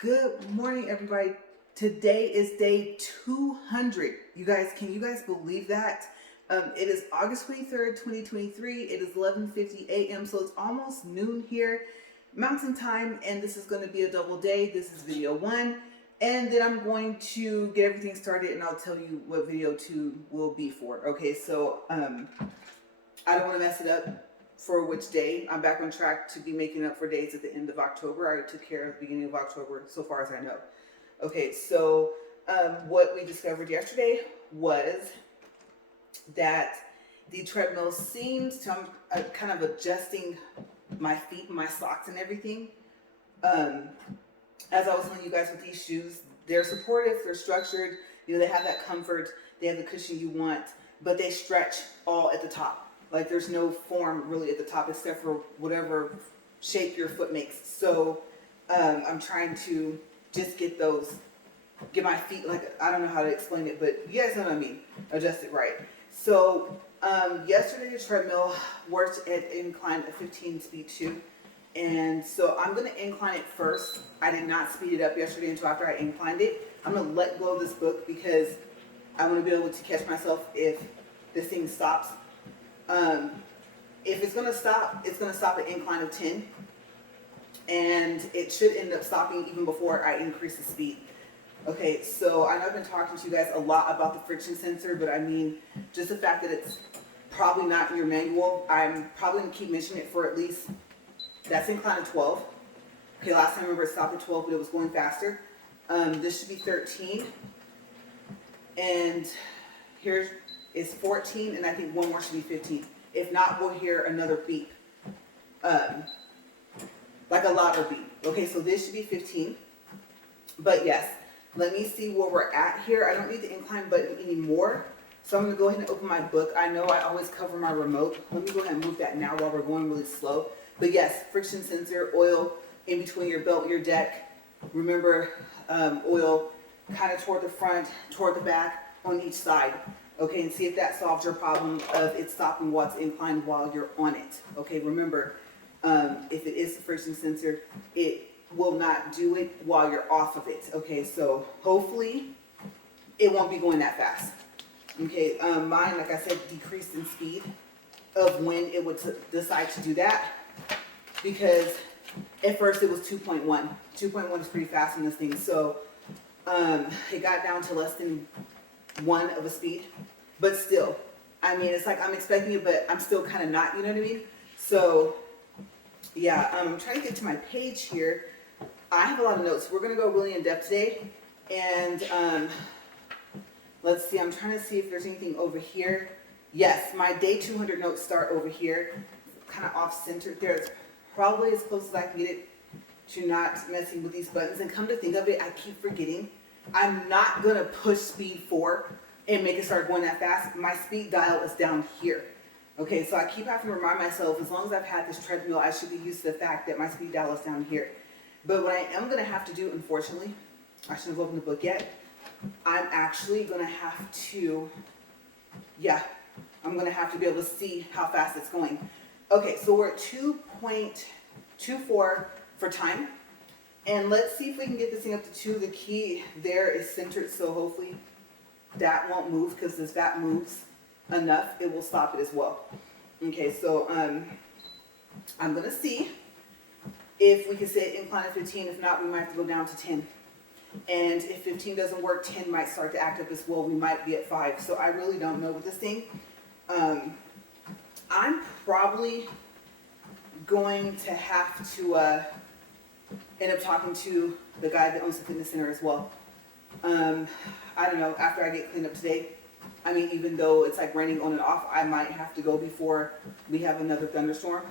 Good morning, everybody. Today is day 200. You guys, can you guys believe that? It is August 23rd, 2023. It is 11:50 a.m. So it's almost noon here, Mountain Time, and this is going to be a double day. This is video one, and then I'm going to get everything started, and I'll tell you what video two will be for. Okay, so I don't want to mess it up for which day. I'm back on track to be making up for days at the end of October. I took care of the beginning of October so far as I know. Okay, so what we discovered yesterday was that the treadmill seems to, I'm kind of adjusting my feet and my socks and everything. As I was telling you guys with these shoes, they're supportive, they're structured, you know, they have that comfort, they have the cushion you want, but they stretch all at the top. Like there's no form really at the top except for whatever shape your foot makes. So I'm trying to just get my feet, like, I don't know how to explain it, but you guys know what I mean, adjust it right. So yesterday the treadmill worked at incline of 15 speed 2. And so I'm going to incline it first. I did not speed it up yesterday until after I inclined it. I'm going to let go of this book because I want to be able to catch myself if this thing stops. If it's going to stop, it's going to stop at incline of 10. And it should end up stopping even before I increase the speed. Okay, so I know I've been talking to you guys a lot about the friction sensor, but I mean, just the fact that it's probably not in your manual, I'm probably going to keep mentioning it for at least, that's incline of 12. Okay, last time I remember it stopped at 12, but it was going faster. This should be 13. And here is 14, and I think one more should be 15. If not, we'll hear another beep. Like a louder beep. Okay, so this should be 15. But yes, let me see where we're at here. I don't need the incline button anymore. So I'm going to go ahead and open my book. I know I always cover my remote. Let me go ahead and move that now while we're going really slow. But yes, friction sensor, oil in between your belt and your deck. Remember, oil kind of toward the front, toward the back, on each side. Okay, and see if that solves your problem of it stopping while it's inclined while you're on it. Okay, remember, if it is the friction sensor, it will not do it while you're off of it. Okay, so hopefully it won't be going that fast. Okay, mine, like I said, decreased in speed of when it would decide to do that, because at first it was 2.1. 2.1 is pretty fast in this thing, so it got down to less than 1 of a speed, but still, I mean, it's like I'm expecting it, but I'm still kind of not, you know what I mean? So yeah, I'm trying to get to my page here. I have a lot of notes. We're going to go really in depth today, and let's see, I'm trying to see if there's anything over here. Yes, my day 200 notes start over here, kind of off-centered there. It's probably as close as I can get it to not messing with these buttons. And come to think of it, I keep forgetting, I'm not going to push speed 4 and make it start going that fast. My speed dial is down here. Okay, so I keep having to remind myself, as long as I've had this treadmill, I should be used to the fact that my speed dial is down here. But what I am going to have to do, unfortunately, I shouldn't have opened the book yet, I'm actually going to have to, I'm going to have to be able to see how fast it's going. Okay, so we're at 2.24 for time. And let's see if we can get this thing up to 2. The key there is centered, so hopefully that won't move, because if that moves enough, it will stop it as well. Okay, so I'm going to see if we can say incline at 15. If not, we might have to go down to 10. And if 15 doesn't work, 10 might start to act up as well. We might be at 5. So I really don't know with this thing. I'm probably going to have to end up talking to the guy that owns the fitness center as well. I don't know, after I get cleaned up today. I mean, even though it's like raining on and off, I might have to go before we have another thunderstorm.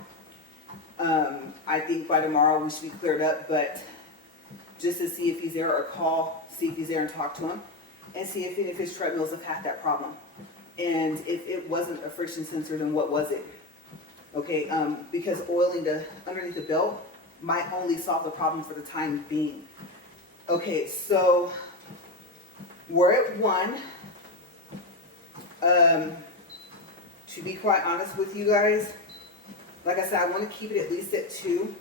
I think by tomorrow we should be cleared up, but just to see if he's there, or call, see if he's there and talk to him, and see if any of his treadmills have had that problem. And if it wasn't a friction sensor, then what was it? Okay, because oiling underneath the belt might only solve the problem for the time being. Okay, so we're at 1. To be quite honest with you guys, like I said, I want to keep it at least at 2.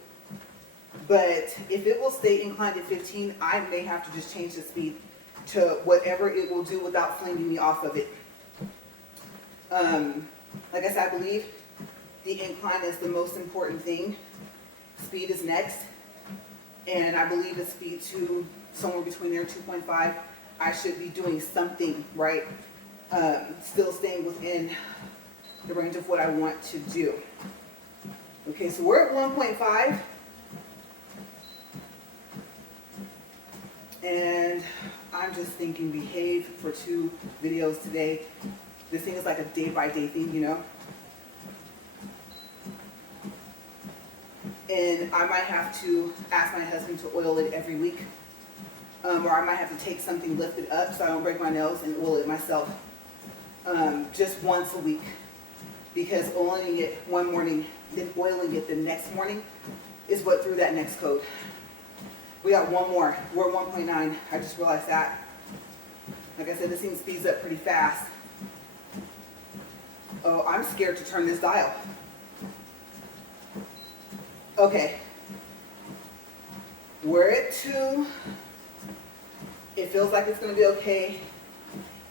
But if it will stay inclined at 15, I may have to just change the speed to whatever it will do without flinging me off of it. Like I said, I believe the incline is the most important thing. Speed is next. And I believe the speed to somewhere between there, 2.5, I should be doing something, right? Still staying within the range of what I want to do. Okay, so we're at 1.5. And I'm just thinking behave for 2 videos today. This thing is like a day-by-day thing, you know? And I might have to ask my husband to oil it every week. Or I might have to take something lifted up so I don't break my nails and oil it myself. Just once a week. Because oiling it one morning, then oiling it the next morning is what threw that next code. We got one more. We're 1.9. I just realized that. Like I said, this thing speeds up pretty fast. Oh, I'm scared to turn this dial. Okay. We're at 2. It feels like it's going to be okay.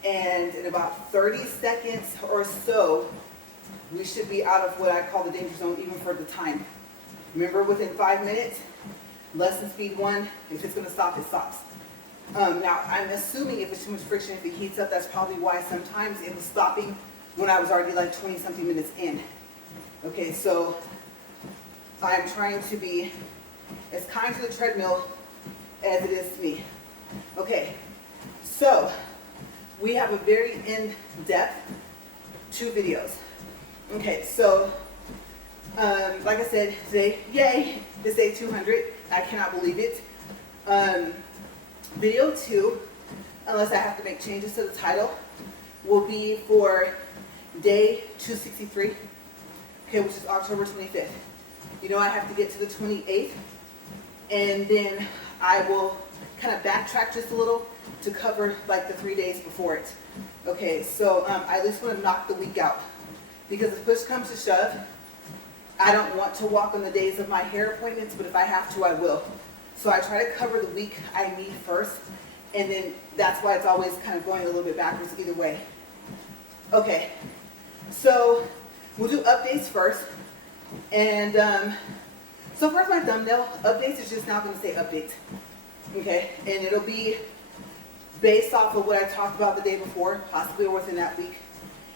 And in about 30 seconds or so, we should be out of what I call the danger zone, even for the time. Remember, within 5 minutes, less than speed 1. If it's going to stop, it stops. Now, I'm assuming if it's too much friction, if it heats up, that's probably why sometimes it was stopping when I was already like 20-something minutes in. Okay, so I'm trying to be as kind to the treadmill as it is to me. Okay, so we have a very in-depth 2 videos. Okay, so like I said, today, yay, this day 200. I cannot believe it. Video 2, unless I have to make changes to the title, will be for day 263, okay, which is October 25th. You know, I have to get to the 28th, and then I will kind of backtrack just a little to cover like the 3 days before it. Okay, so I at least want to knock the week out, because if push comes to shove, I don't want to walk on the days of my hair appointments, but if I have to, I will. So I try to cover the week I need first, and then that's why it's always kind of going a little bit backwards either way. Okay, so we'll do updates first. And so first, my thumbnail, updates is just now going to say updates. Okay, and it'll be based off of what I talked about the day before, possibly or within that week,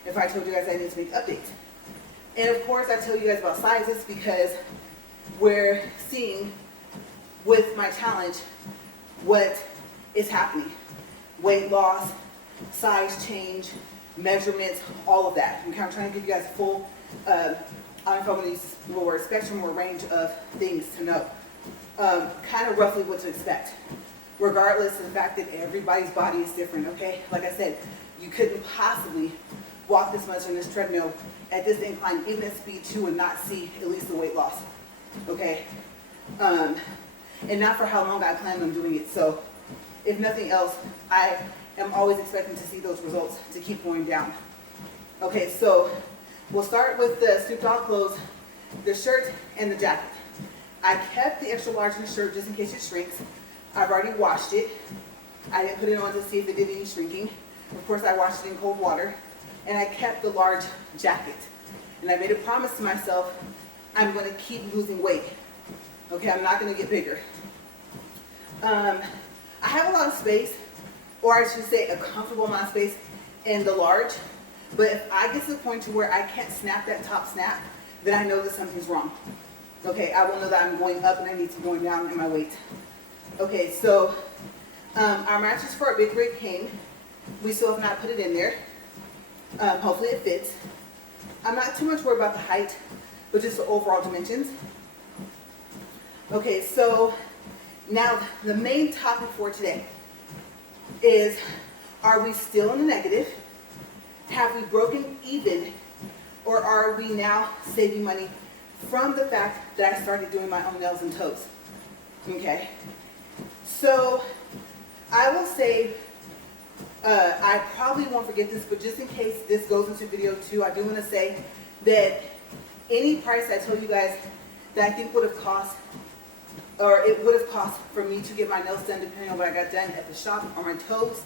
if I told you guys I need to make updates. And of course, I tell you guys about sizes because we're seeing with my challenge what is happening. Weight loss, size change, measurements, all of that. I'm kind of trying to give you guys a full, I don't know if I'm going to use the word spectrum or range of things to know kind of roughly what to expect, regardless of the fact that everybody's body is different, okay? Like I said, you couldn't possibly walk this much on this treadmill at this incline, even at speed 2, and not see at least the weight loss, okay? And not for how long I plan on doing it. So if nothing else, I am always expecting to see those results to keep going down. Okay, so we'll start with the Snoop Dogg clothes, the shirt and the jacket. I kept the extra large in the shirt just in case it shrinks. I've already washed it. I didn't put it on to see if it did any shrinking. Of course, I washed it in cold water. And I kept the large jacket. And I made a promise to myself, I'm going to keep losing weight. Okay, I'm not going to get bigger. I have a lot of space, or I should say a comfortable amount of space in the large. But if I get to the point to where I can't snap that top snap, then I know that something's wrong. Okay, I will know that I'm going up and I need to be going down in my weight. Okay, so our mattress for our big rig came. We still have not put it in there. Hopefully it fits. I'm not too much worried about the height, but just the overall dimensions. Okay, so now the main topic for today is, are we still in the negative? Have we broken even? Or are we now saving money from the fact that I started doing my own nails and toes? Okay, so I will say, I probably won't forget this, but just in case this goes into video 2, I do want to say that any price I told you guys that I think would have cost or it would have cost for me to get my nails done, depending on what I got done at the shop or my toes,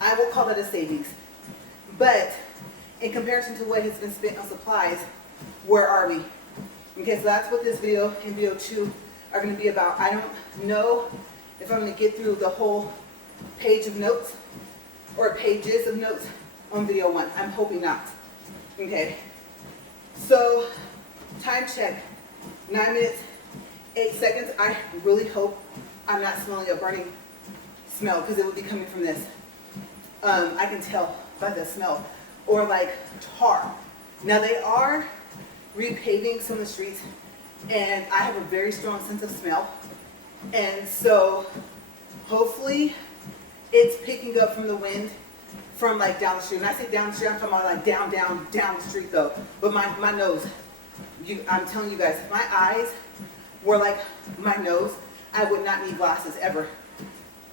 I will call that a savings. But in comparison to what has been spent on supplies, where are we? Okay, so that's what this video and video 2 are going to be about. I don't know if I'm going to get through the whole page of notes or pages of notes on video 1. I'm hoping not. Okay, so time check, 9 minutes, 8 seconds. I really hope I'm not smelling a burning smell, because it would be coming from this. I can tell by the smell, or like tar. Now they are repaving some of the streets, and I have a very strong sense of smell, and so hopefully it's picking up from the wind from like down the street. When I say down the street, I'm talking about like down the street though. But my nose, I'm telling you guys, if my eyes were like my nose, I would not need glasses ever.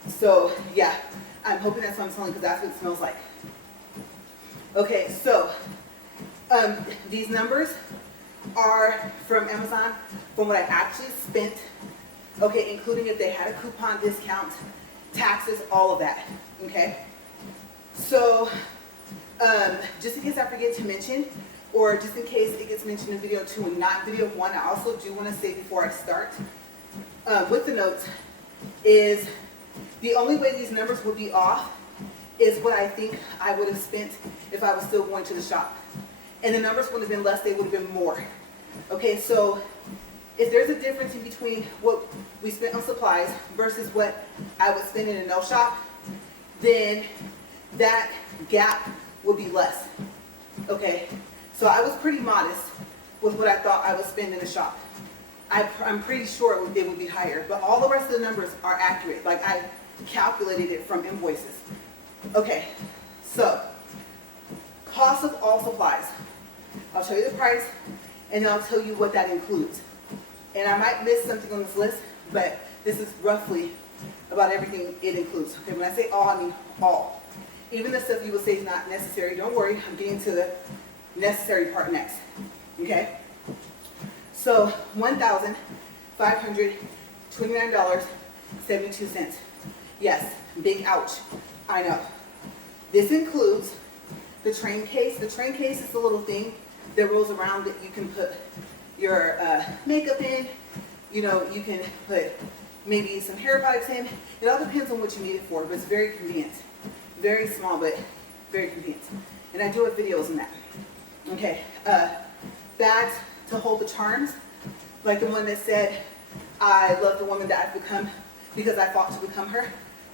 So yeah, I'm hoping that's what I'm smelling, because that's what it smells like. Okay, so these numbers are from Amazon, from what I actually spent, okay, including if they had a coupon discount, taxes, all of that, okay? So, just in case I forget to mention, or just in case it gets mentioned in video 2 and not video 1, I also do want to say before I start with the notes, is the only way these numbers would be off is what I think I would have spent if I was still going to the shop. And the numbers would have been less, they would have been more. Okay, so if there's a difference in between what we spent on supplies versus what I would spend in a nail shop, then that gap would be less. Okay, so I was pretty modest with what I thought I would spend in a shop. I'm pretty sure it would be higher, but all the rest of the numbers are accurate. Like, I calculated it from invoices. Okay, so cost of all supplies. I'll tell you the price, and then I'll tell you what that includes. And I might miss something on this list, but this is roughly about everything it includes. Okay, when I say all, I mean all. Even the stuff you would say is not necessary, don't worry, I'm getting to the necessary part next. Okay? So $1,529.72. Yes, big ouch, I know. This includes the train case. The train case is the little thing that rolls around that you can put your makeup in. You know, you can put maybe some hair products in. It all depends on what you need it for, but it's very convenient. Very small, but very convenient. And I do have videos on that. Okay, bags to hold the charms, like the one that said, I love the woman that I've become because I fought to become her.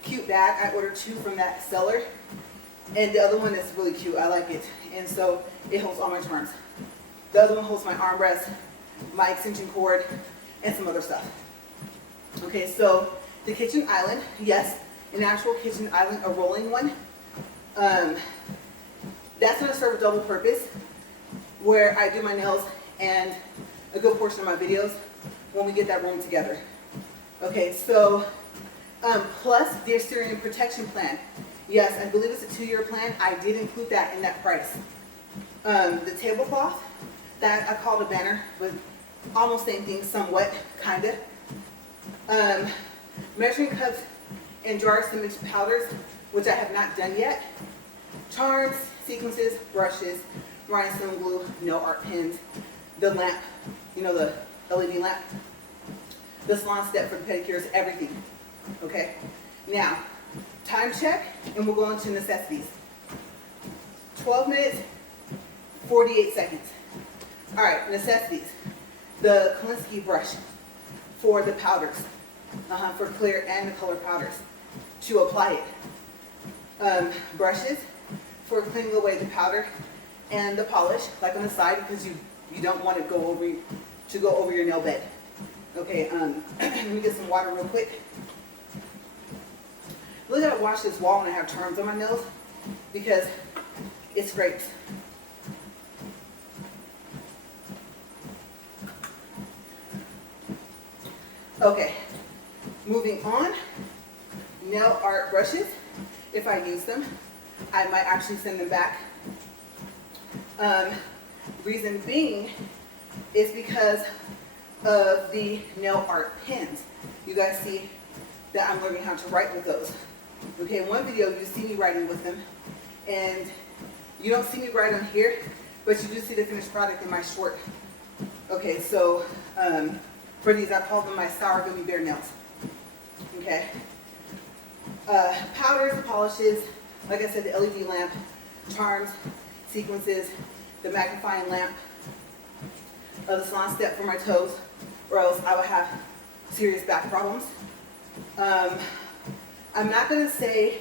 Cute bag. I ordered 2 from that seller. And the other one is really cute. I like it. And so it holds all my charms. The other one holds my armrest, my extension cord, and some other stuff. Okay, so the kitchen island, yes, an actual kitchen island, a rolling one. That's going to serve a double purpose, where I do my nails and a good portion of my videos when we get that room together. Okay, so plus the exterior protection plan. Yes, I believe it's a 2-year plan. I did include that in that price. The tablecloth, that I called a banner, but almost same thing, somewhat, kind of. Measuring cups and jars to mix powders, which I have not done yet. Charms, sequences, brushes, rhinestone glue, nail art pins, the lamp, you know, the LED lamp, the salon step for the pedicures, everything. Okay, now time check, and we'll go into necessities. 12 minutes, 48 seconds. All right, necessities. The Kolinsky brush for the powders, for clear and the color powders, to apply it. Brushes for cleaning away the powder and the polish, like on the side, because you don't want it to go over your nail bed. Okay, let me get some water real quick. Look, I wash this wall when I have terms on my nails because it scrapes. Okay, moving on. Nail art brushes, if I use them, I might actually send them back. Reason being is because of the nail art pins. you guys see that I'm learning how to write with those. Okay, in one video you see me writing with them, and you don't see me write on here, but you do see the finished product in my short. Okay, so for these, I call them my sour gummy bear nails. Okay. Powders and polishes, like I said, the LED lamp, charms, sequences, the magnifying lamp, the salon step for my toes, or else I would have serious back problems. I'm not going to say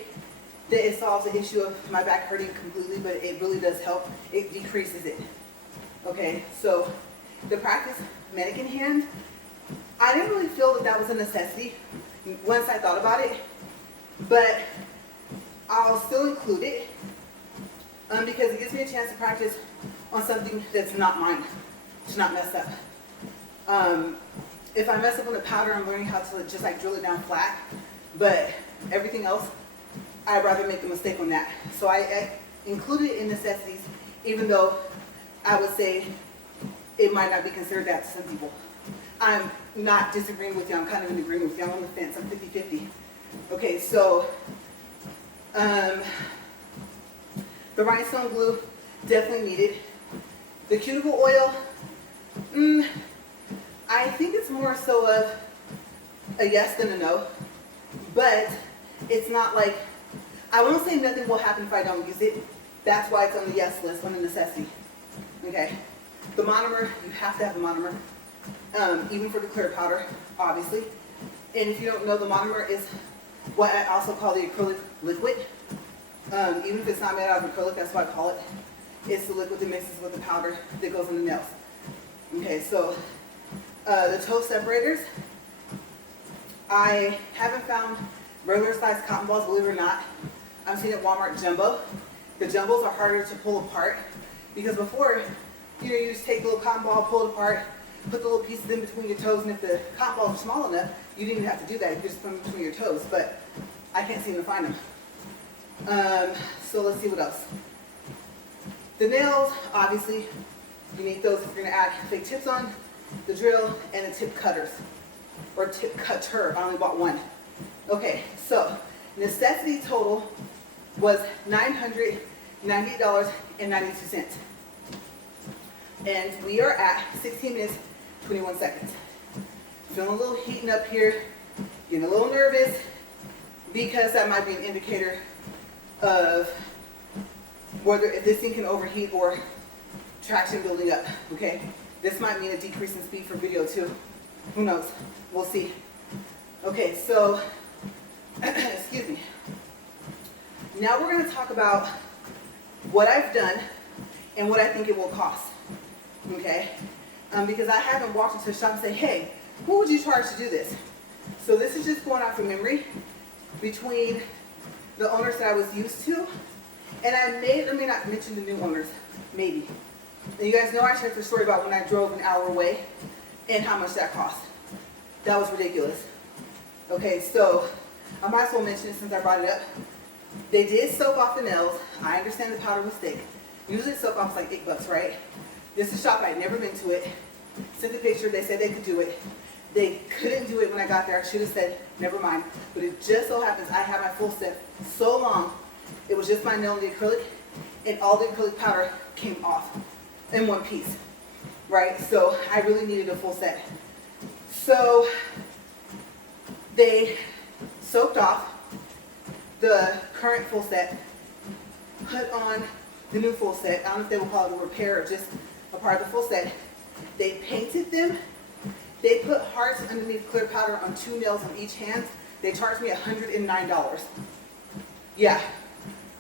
that it solves the issue of my back hurting completely, but it really does help. It decreases it. Okay, so the practice mannequin hand, I didn't really feel that that was a necessity once I thought about it, but I'll still include it because it gives me a chance to practice on something that's not mine, to not mess up. If I mess up on the powder, I'm learning how to just like drill it down flat, but everything else, I'd rather make a mistake on that. So I included it in necessities, even though I would say it might not be considered that to some people. I'm not disagreeing with you, I'm kind of in agreement with you, I'm on the fence, I'm 50-50. Okay, so the rhinestone glue, definitely needed. The cuticle oil, I think it's more so of a yes than a no, but it's not like, I won't say nothing will happen if I don't use it. That's why it's on the yes list, on the necessity. Okay, the monomer, you have to have a monomer, even for the clear powder, obviously. And if you don't know, the monomer is what I also call the acrylic liquid. Even if it's not made out of acrylic, that's what I call it. It's the liquid that mixes with the powder that goes in the nails. Okay, so the toe separators, I haven't found regular size cotton balls, believe it or not. I'm seeing at Walmart jumbo. The jumbos are harder to pull apart because before, you just take the little cotton ball, pull it apart, put the little pieces in between your toes, and if the cotton balls are small enough, you didn't even have to do that. You could just put them between your toes, but I can't seem to find them. So let's see what else. The nails, obviously, you need those if you're going to add fake tips on, the drill, and the tip cutters, or tip cutter. I only bought one. Okay, so necessity total was $998.92. And we are at 16 minutes, 21 seconds. Feeling a little heating up here, getting a little nervous, because that might be an indicator of whether if this thing can overheat or traction building up, okay? This might mean a decrease in speed for video too. Who knows? We'll see. Okay, so, excuse me. Now we're going to talk about what I've done and what I think it will cost, okay? Because I haven't walked into a shop and say, hey, what would you charge to do this? So this is just going out from memory between the owners that I was used to, and I may or may not mention the new owners, maybe. And you guys know I shared the story about when I drove an hour away and how much that cost. That was ridiculous. Okay, so I might as well mention it since I brought it up. They did soak off the nails. I understand the powder was thick. Usually soak off is like $8, right? This is a shop I had never been to it. Sent the picture, they said they could do it. They couldn't do it when I got there. I should have said, never mind. But it just so happens I had my full set so long, it was just my nail and the acrylic, and all the acrylic powder came off in one piece, right? So I really needed a full set. So they soaked off the current full set, put on the new full set. I don't know if they will call it a repair or just a part of the full set. They painted them. They put hearts underneath clear powder on 2 nails on each hand. They charged me $109. Yeah.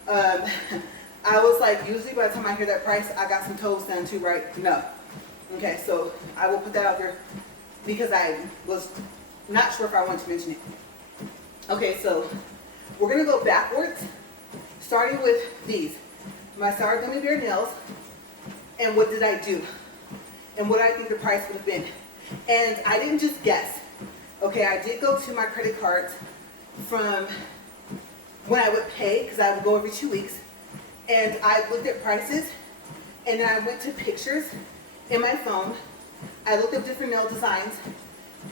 I was like, usually by the time I hear that price, I got some toes done too, right? No. Okay, so I will put that out there because I was not sure if I wanted to mention it. Okay, so we're going to go backwards, starting with these. My sour gummy bear nails, and what did I do? And what I think the price would have been. And I didn't just guess. Okay, I did go to my credit cards from when I would pay, because I would go every 2 weeks, and I looked at prices, and then I went to pictures in my phone. I looked up different nail designs,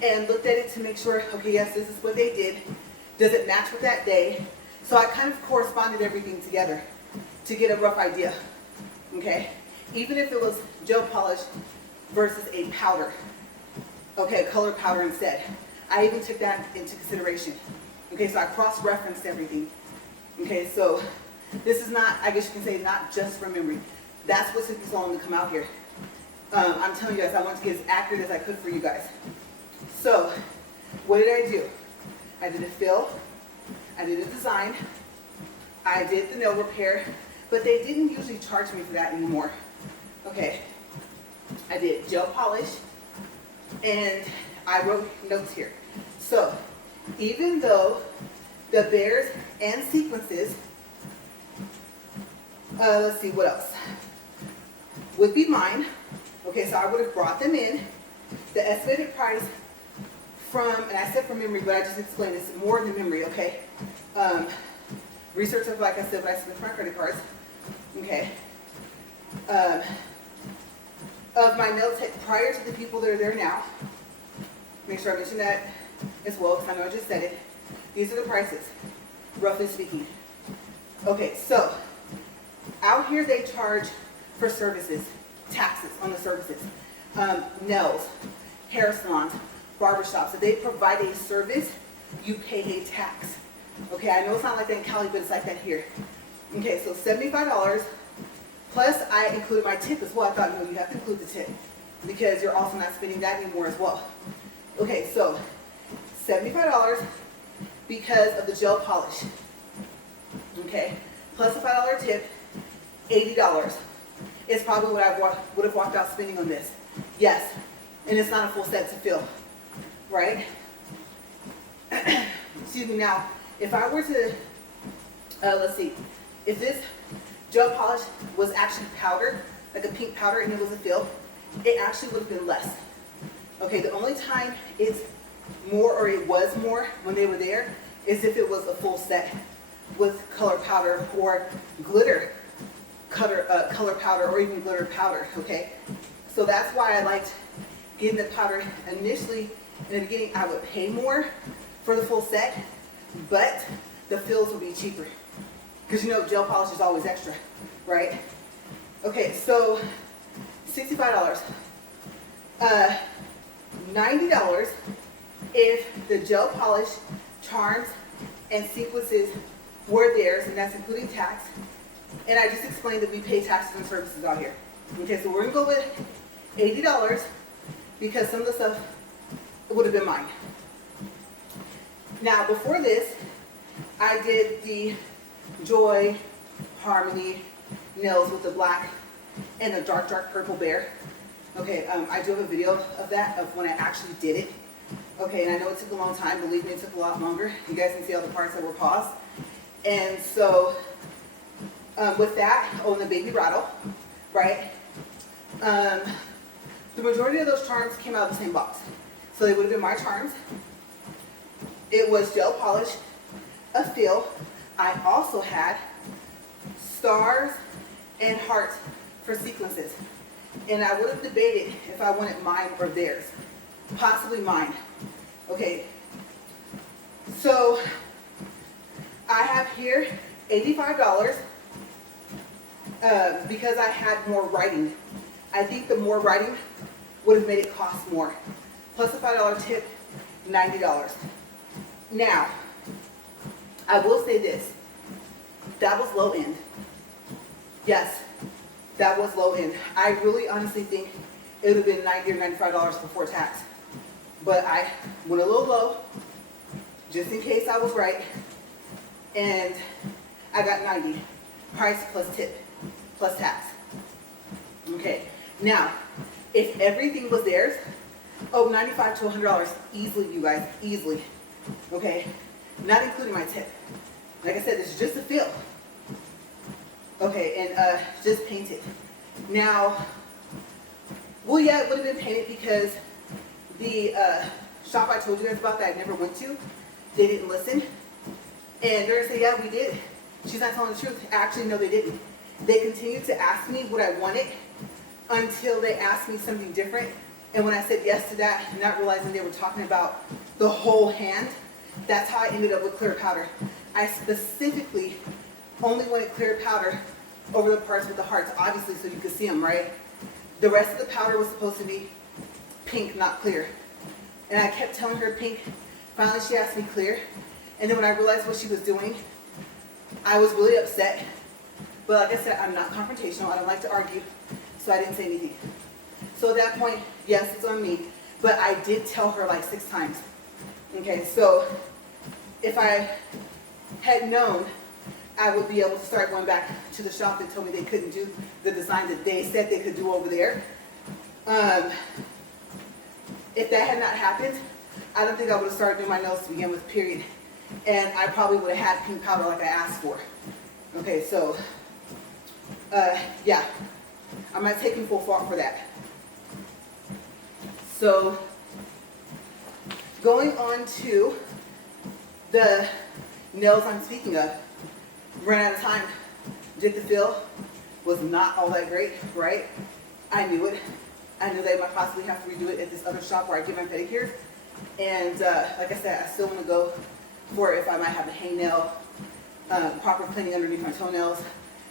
and looked at it to make sure, okay, yes, this is what they did. Does it match with that day? So I kind of corresponded everything together to get a rough idea, okay? Even if it was gel polish versus a powder, okay, a colored powder instead. I even took that into consideration. Okay, so I cross-referenced everything. Okay, so this is not, I guess you can say, not just from memory. That's what took me so long to come out here. I'm telling you guys, I wanted to get as accurate as I could for you guys. So, what did I do? I did a fill, I did a design, I did the nail repair, but they didn't usually charge me for that anymore. Okay, I did gel polish, and I wrote notes here. So, even though the bears and sequences, let's see, what else, would be mine. Okay, so I would have brought them in. The estimated price from, and I said from memory, but I just explained it's more than memory, okay? Research of, like I said, what I spent for my credit cards, okay? Of my notes prior to the people that are there now. Make sure I mention that as well, because I know I just said it. These are the prices, roughly speaking. Okay, so out here they charge for services, taxes on the services, nails, hair salons, barbershops. If they provide a service, you pay a tax. Okay, I know it's not like that in Cali, but it's like that here. Okay, so $75, plus I included my tip as well. I thought, no, you have to include the tip, because you're also not spending that anymore as well. Okay, so $75 because of the gel polish. Okay, plus a $5 tip, $80 is probably what I would have walked out spending on this. Yes, and it's not a full set to fill, right? Excuse me. Now, if I were to, let's see, if this gel polish was actually powder, like a pink powder, and it was a fill, it actually would have been less. Okay, the only time it's more, or it was more when they were there, is if it was a full set with color powder or glitter color powder, or even glitter powder, okay? So that's why I liked getting the powder initially. In the beginning, I would pay more for the full set, but the fills would be cheaper. Because you know, gel polish is always extra, right? Okay, so $65. $90 if the gel polish, charms, and sequences were theirs, and that's including tax. And I just explained that we pay taxes and services out here. Okay, so we're gonna go with $80 because some of the stuff would have been mine. Now, before this, I did the Joy Harmony nails with the black and the dark purple bear. Okay, I do have a video of that, of when I actually did it. Okay, and I know it took a long time. Believe me, it took a lot longer. You guys can see all the parts that were paused. And so, with that, and the baby rattle, right? The majority of those charms came out of the same box. So they would have been my charms. It was gel polish, a fill. I also had stars and hearts for sequences. And I would have debated if I wanted mine or theirs. Possibly mine. Okay. So I have here $85 because I had more writing. I think the more writing would have made it cost more. Plus a $5 tip, $90. Now, I will say this. That was low end. Yes, that was low end. I really honestly think it would have been $90 or $95 before tax. But I went a little low, just in case I was right. And I got $90. Price plus tip, plus tax. Okay, now, if everything was theirs, $95 to $100 easily, you guys, easily. Okay, not including my tip. Like I said, it's just a fill. Okay, and just painted. Now, well, yeah, it would have been painted because the shop I told you guys about that I never went to, they didn't listen. And they're gonna say, yeah, we did. She's not telling the truth. Actually, no, they didn't. They continued to ask me what I wanted until they asked me something different. And when I said yes to that, not realizing they were talking about the whole hand, that's how I ended up with clear powder. I specifically only wanted clear powder over the parts with the hearts, obviously, so you could see them, right? The rest of the powder was supposed to be pink, not clear. And I kept telling her pink. Finally, she asked me clear. And then when I realized what she was doing, I was really upset. But like I said, I'm not confrontational. I don't like to argue. So I didn't say anything. So at that point, yes, it's on me. But I did tell her like 6 times. Okay, so if I had known, I would be able to start going back to the shop that told me they couldn't do the design that they said they could do over there. If that had not happened, I don't think I would have started doing my nails to begin with, period. And I probably would have had pink powder like I asked for. Okay, so, yeah, I'm not taking full fault for that. So, going on to the nails I'm speaking of, ran out of time. Did the fill, was not all that great, right? I knew it. I knew that I might possibly have to redo it at this other shop where I get my pedicures. And like I said, I still want to go for if I might have a hangnail, proper cleaning underneath my toenails,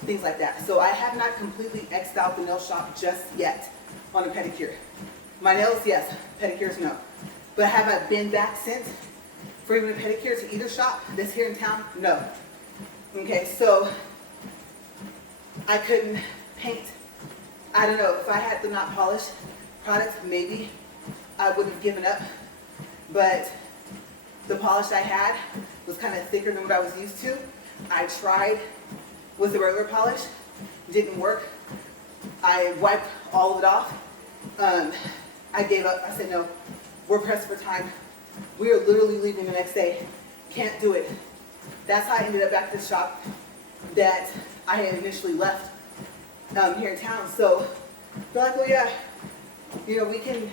things like that. So I have not completely X'd out the nail shop just yet on a pedicure. My nails, yes. Pedicures, no. But have I been back since for even a pedicure to either shop that's here in town? No. Okay, so I couldn't paint. I don't know, if I had the not polished product, maybe I would have given up. But the polish I had was kind of thicker than what I was used to. I tried with the regular polish, didn't work. I wiped all of it off. I gave up. I said, no, we're pressed for time. We are literally leaving the next day. Can't do it. That's how I ended up back at the shop that I had initially left here in town. So they're like, well, yeah, you know, we can,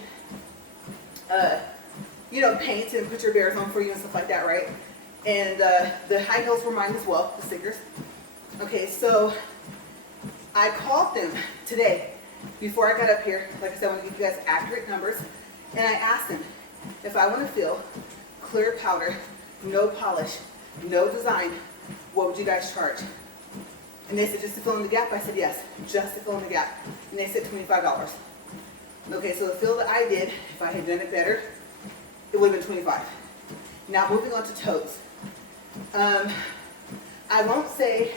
you know, paint and put your bears on for you and stuff like that, right? And the high heels were mine as well, the stickers. Okay, so I called them today before I got up here. Like I said, I want to give you guys accurate numbers. And I asked them if I want to fill clear powder, no polish, no design, what would you guys charge? And they said, just to fill in the gap? I said, yes, just to fill in the gap. And they said $25. Okay, so the fill that I did, if I had done it better, it would have been $25. Now moving on to toes. I won't say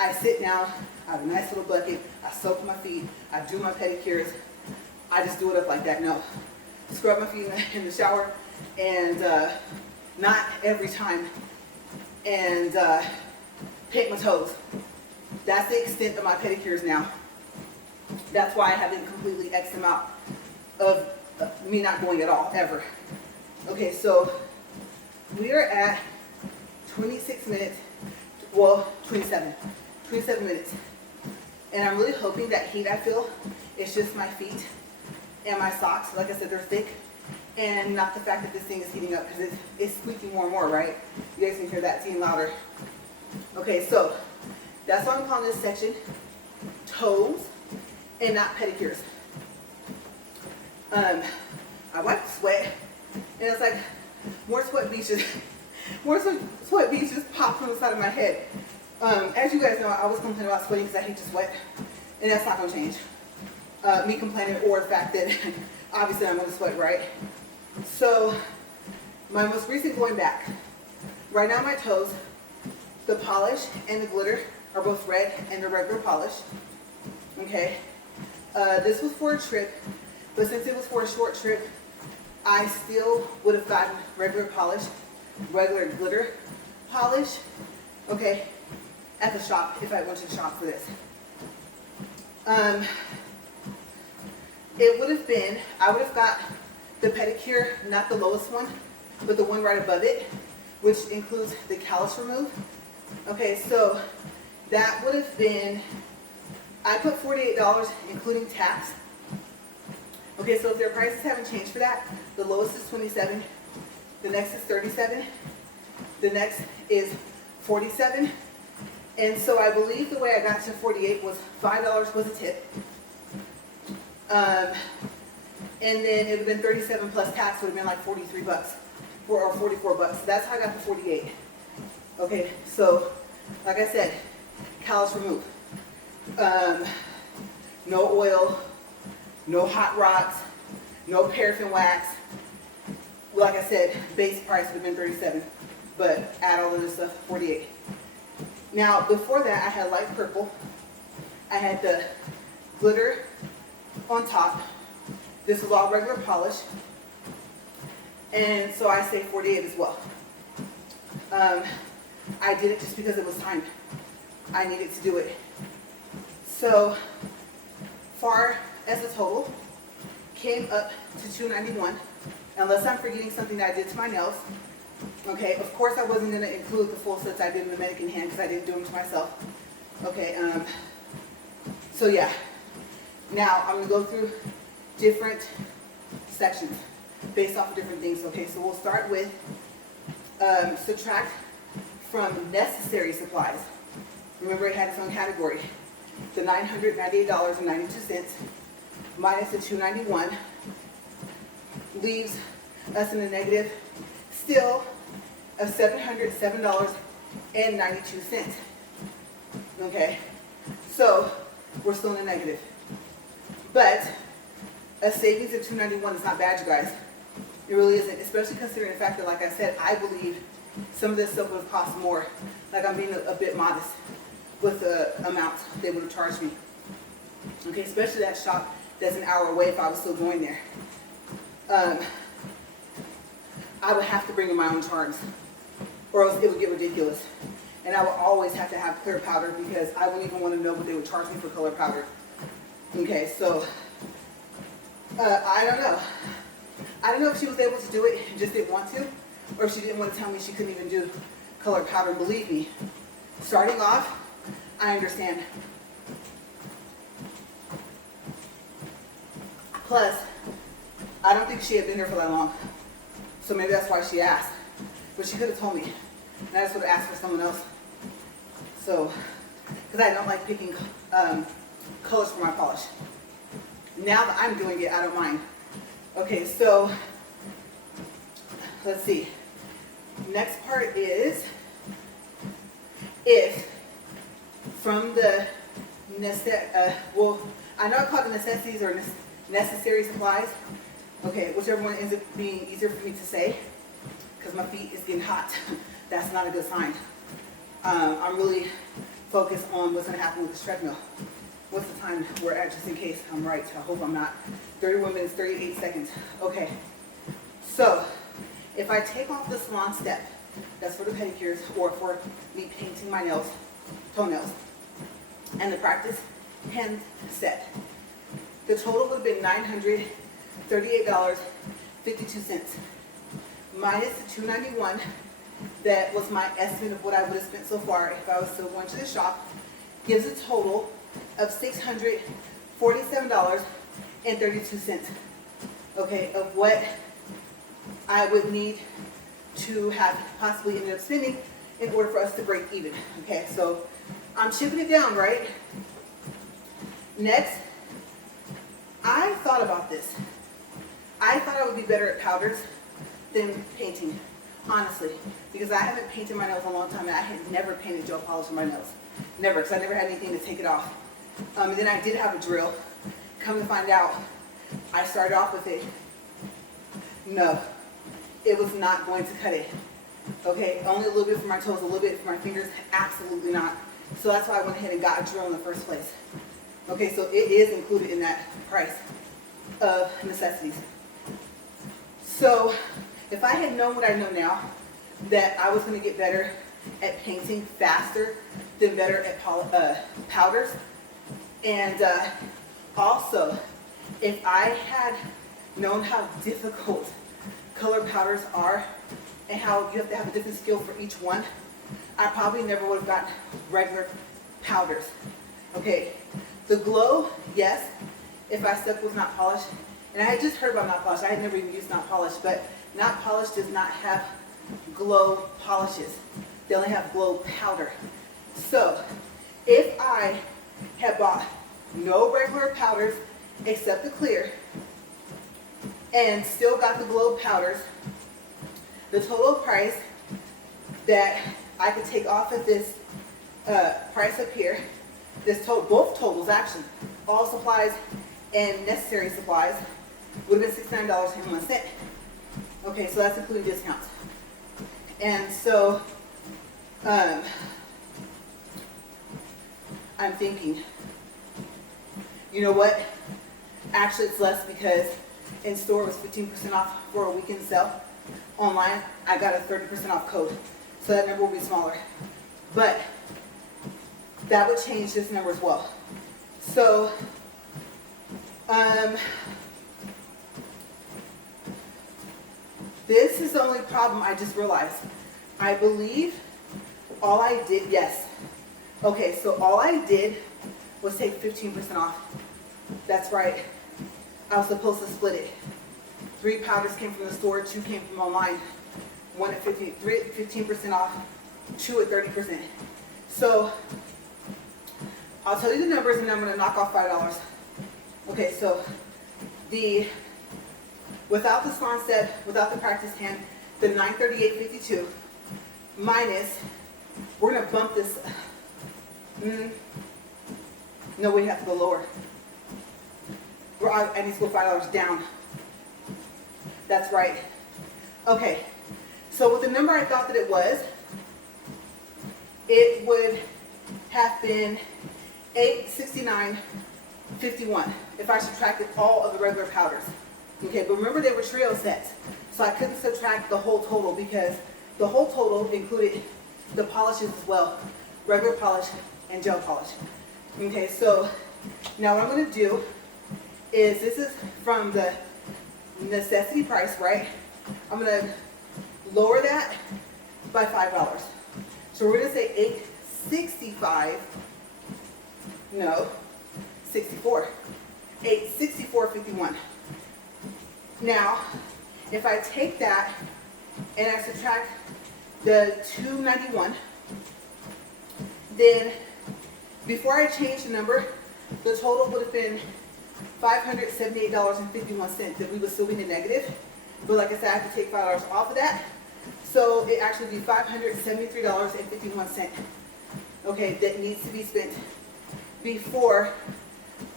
I sit down, I have a nice little bucket, I soak my feet, I do my pedicures, I just do it up like that. No. Scrub my feet in the shower, and not every time, and paint my toes. That's the extent of my pedicures now. That's why I haven't completely X'd them out of me not going at all, ever. Okay, so we are at 26 minutes, well, 27 minutes. And I'm really hoping that heat I feel is just my feet and my socks. Like I said, they're thick, and not the fact that this thing is heating up, because it's squeaking more and more, right? You guys can hear that getting louder. Okay, so that's why I'm calling this section toes and not pedicures. I wiped sweat, and it's like more sweat beads just popped from the side of my head. As you guys know, I was complaining about sweating because I hate to sweat, and that's not going to change. Me complaining, or the fact that obviously I'm going to sweat, right? So my most recent going back, right now my toes, the polish and the glitter are both red and the regular polish. Okay, this was for a trip, but since it was for a short trip, I still would have gotten regular polish, regular glitter polish, okay, at the shop if I went to the shop for this. It would have been, I would have got the pedicure, not the lowest one, but the one right above it, which includes the callus remove. Okay, so that would have been, I put $48 including tax. Okay, so if their prices haven't changed for that, the lowest is $27, the next is $37, the next is $47. And so I believe the way I got to $48 was $5 was a tip. And then it would have been 37 plus tax, would have been like 43 bucks or 44 bucks. That's how I got the 48. Okay, so like I said, callus remove. No oil, no hot rocks, no paraffin wax. Like I said, base price would have been 37, but add all of this stuff, 48. Now, before that, I had light purple. I had the glitter on top. This was all regular polish. And so I say 48 as well. I did it just because it was time. I needed to do it. So far as the total came up to $291, unless I'm forgetting something that I did to my nails. Okay, of course I wasn't going to include the full sets I did in the mannequin hand because I didn't do them to myself. Okay, so yeah. Now I'm going to go through different sections based off of different things. Okay, so we'll start with subtract from necessary supplies. Remember, it had its own category. The $998.92 minus the $291 leaves us in a negative still of $707.92. Okay, so we're still in a negative. But a savings of $291 is not bad, you guys. It really isn't, especially considering the fact that, like I said, I believe some of this stuff would have cost more. Like, I'm being a bit modest with the amount they would have charged me. Okay, especially that shop that's an hour away if I was still going there. I would have to bring in my own charms, or else it would get ridiculous. And I would always have to have clear powder because I wouldn't even want to know what they would charge me for color powder. Okay, so I don't know. I don't know if she was able to do it and just didn't want to, or if she didn't want to tell me she couldn't even do color powder. Believe me, starting off, I understand. Plus, I don't think she had been there for that long, so maybe that's why she asked. But she could have told me, and I just would have asked for someone else. So, because I don't like picking colors for my polish. Now that I'm doing it, I don't mind. Okay, so let's see. Next part is if from the well, I know I call it necessities or necessary supplies. Okay, whichever one ends up being easier for me to say, because my feet is getting hot. That's not a good sign. I'm really focused on what's going to happen with this treadmill. What's the time we're at, just in case I'm right? I hope I'm not. 31 minutes, 38 seconds. Okay, so if I take off the salon step, that's for the pedicures or for me painting my nails, toenails, and the practice hand set, the total would have been $938.52 minus the $291. That was my estimate of what I would have spent so far if I was still going to the shop. Gives a total of $647.32. Okay, of what I would need to have possibly ended up spending in order for us to break even. Okay, so I'm chipping it down, right? Next, I thought about this. I thought I would be better at powders than painting, honestly, because I haven't painted my nails in a long time, and I had never painted gel polish on my nails. Never, because I never had anything to take it off. And then I did have a drill. Come to find out, I started off with it. No, it was not going to cut it. Okay, only a little bit for my toes, a little bit for my fingers, absolutely not. So that's why I went ahead and got a drill in the first place. Okay, so it is included in that price of necessities. So if I had known what I know now, that I was going to get better at painting faster than better at powders, and also if I had known how difficult color powders are and how you have to have a different skill for each one, I probably never would have gotten regular powders. Okay, the glow, yes, if I stuck with not polished, and I had just heard about not polished, I had never even used not polished, but not polished does not have glow polishes. They only have glow powder. So if I had bought no regular powders except the clear, and still got the glow powders, the total price that I could take off of this price up here, this total, both totals actually, all supplies and necessary supplies, would have been $69.01. Okay, so that's including discounts. And so I'm thinking, you know what? Actually, it's less because in store it was 15% off for a weekend sale. Online, I got a 30% off code. So that number will be smaller. But that would change this number as well. So, this is the only problem I just realized. I believe all I did, yes. Okay, so all I did was take 15% off. That's right. I was supposed to split it. 3 powders came from the store, 2 came from online. 1 at 15% off, 2 at 30%. So I'll tell you the numbers and I'm going to knock off $5. Okay, so without the swan set, without the practice hand, the 938.52 minus, we're going to bump this. No, we have to go lower. I need to go $5 down. That's right. Okay, so with the number I thought that it would have been $869.51 if I subtracted all of the regular powders. Okay, but remember they were trio sets, so I couldn't subtract the whole total because the whole total included the polishes as well, regular polish and gel polish. Okay, so now what I'm going to do is, this is from the necessity price, right? I'm going to lower that by $5. So we're going to say $865, no, 64, $864.51. Now, if I take that and I subtract the $291, then before I change the number, the total would have been $578.51 that we would still be in the negative. But like I said, I have to take $5 off of that. So it actually would be $573.51, okay, that needs to be spent before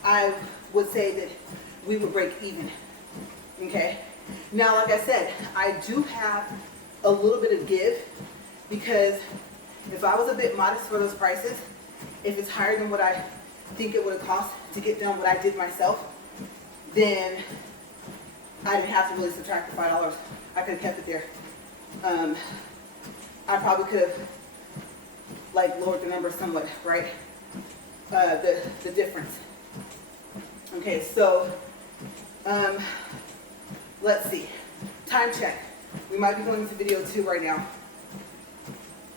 I would say that we would break even, okay? Now, like I said, I do have a little bit of give because if I was a bit modest for those prices, if it's higher than what I think it would have cost to get done what I did myself, then I didn't have to really subtract the $5. I could have kept it there. I probably could have lowered the number somewhat, right? The difference. Okay, so let's see. Time check. We might be going into video 2 right now.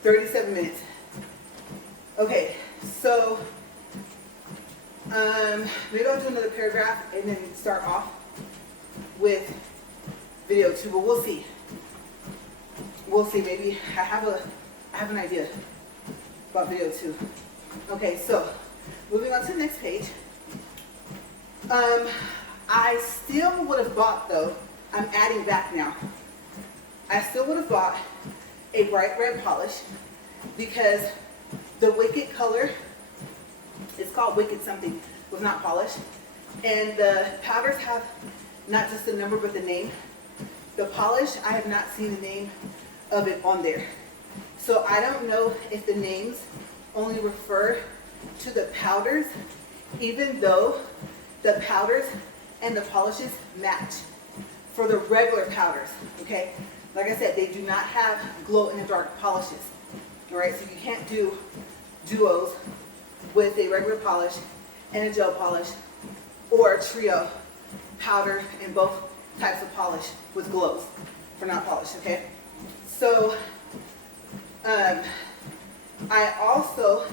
37 minutes. Okay, so maybe I'll do another paragraph and then start off with video 2, but we'll see. We'll see. Maybe I have an idea about video 2. Okay, so moving on to the next page. I still would have bought, though, I'm adding back now. I still would have bought a bright red polish because the Wicked color, it's called Wicked something, was not polished. And the powders have not just the number but the name. The polish, I have not seen the name of it on there. So I don't know if the names only refer to the powders, even though the powders and the polishes match for the regular powders, okay? Like I said, they do not have glow in the dark polishes, all right? So you can't do duos with a regular polish and a gel polish, or a trio powder and both types of polish with glows for not polished, okay? So I also,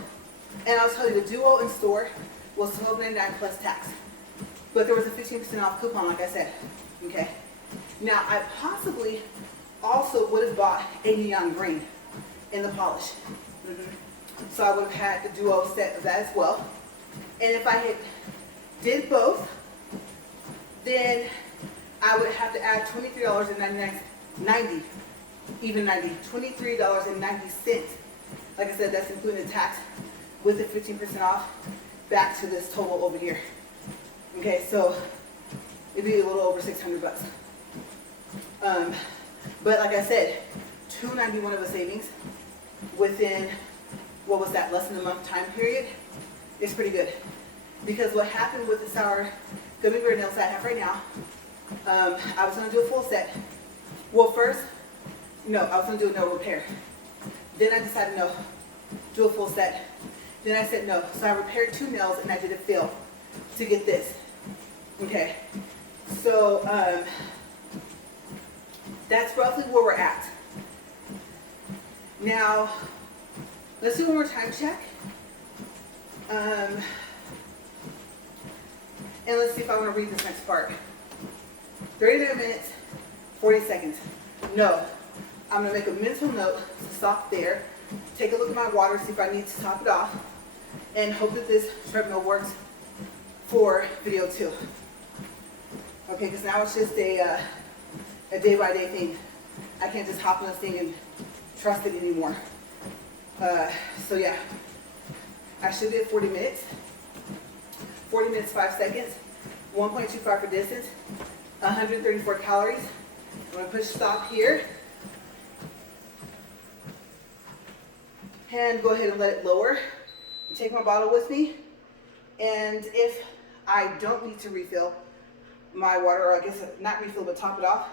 and I'll tell you, the duo in store was $12.99 plus tax, but there was a 15% off coupon, like I said, okay? Now, I possibly also would have bought a neon green in the polish. So I would have had the duo set of that as well. And if I had did both, then I would have to add $23.99, $23.90. Like I said, that's including the tax with the 15% off back to this total over here. Okay, so it'd be a little over 600 bucks. But like I said, $291 of a savings within, what was that, less than a month time period is pretty good. Because what happened with the sour gummy bear nails I have right now, I was going to do a full set. Well, first, no, I was going to do a no repair. Then I decided no, do a full set. Then I said no. So I repaired 2 nails and I did a fill to get this. Okay. So that's roughly where we're at. Now, let's do one more time check. And let's see if I want to read this next part. 39 minutes, 40 seconds. No. I'm going to make a mental note to stop there. Take a look at my water, see if I need to top it off. And hope that this treadmill works for video 2. Okay, because now it's just a day-by-day thing. I can't just hop on this thing and trust it anymore. So yeah, I should be at 40 minutes. 40 minutes, 5 seconds. 1.25 for distance. 134 calories. I'm going to push stop here. And go ahead and let it lower. Take my bottle with me. And if I don't need to refill my water, or I guess not refill, but top it off,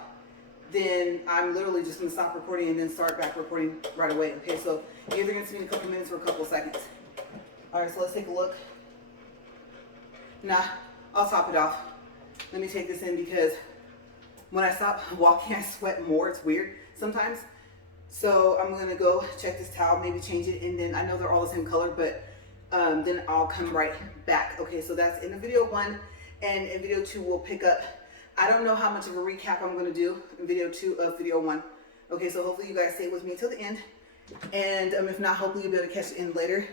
then I'm literally just going to stop recording and then start back recording right away. Okay, so you're either going to see me in a couple minutes or a couple seconds. All right, so let's take a look. Nah, I'll top it off. Let me take this in because when I stop walking, I sweat more. It's weird sometimes. So I'm going to go check this towel, maybe change it, and then I know they're all the same color, but then I'll come right back. Okay, so that's in the video 1, and in video 2 we'll pick up. I don't know how much of a recap I'm going to do in video 2 of video 1. Okay, so hopefully you guys stay with me till the end, and if not, hopefully you'll be able to catch it in later.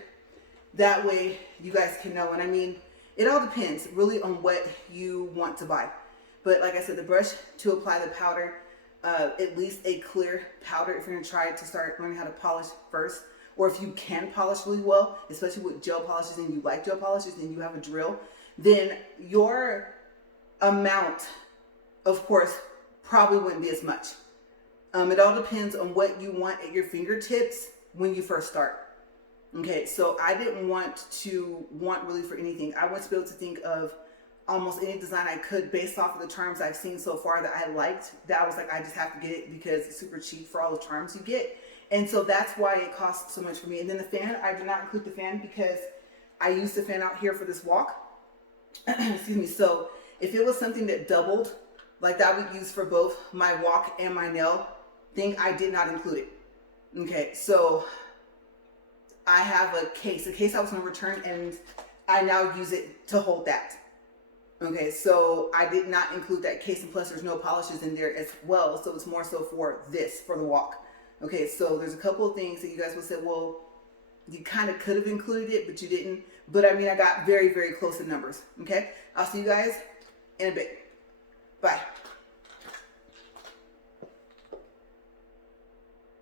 That way you guys can know. And I mean, it all depends really on what you want to buy. But like I said, the brush to apply the powder, at least a clear powder if you're going to try to start learning how to polish first. Or if you can polish really well, especially with gel polishes and you like gel polishes and you have a drill, then your amount, of course, probably wouldn't be as much. It all depends on what you want at your fingertips when you first start. Okay, so I didn't want really for anything. I wanted to be able to think of almost any design I could based off of the charms I've seen so far that I liked. That I was like, I just have to get it because it's super cheap for all the charms you get. And so that's why it costs so much for me. And then the fan, I did not include the fan because I used the fan out here for this walk. Excuse me. So if it was something that doubled, like that I would use for both my walk and my nail thing, I did not include it. Okay, so I have a case I was going to return, and I now use it to hold that. Okay, so I did not include that case, and plus there's no polishes in there as well, so it's more so for this, for the walk. Okay, so there's a couple of things that you guys will say, well, you kind of could have included it, but you didn't. But I mean, I got very, very close in numbers. Okay, I'll see you guys in a bit. Bye.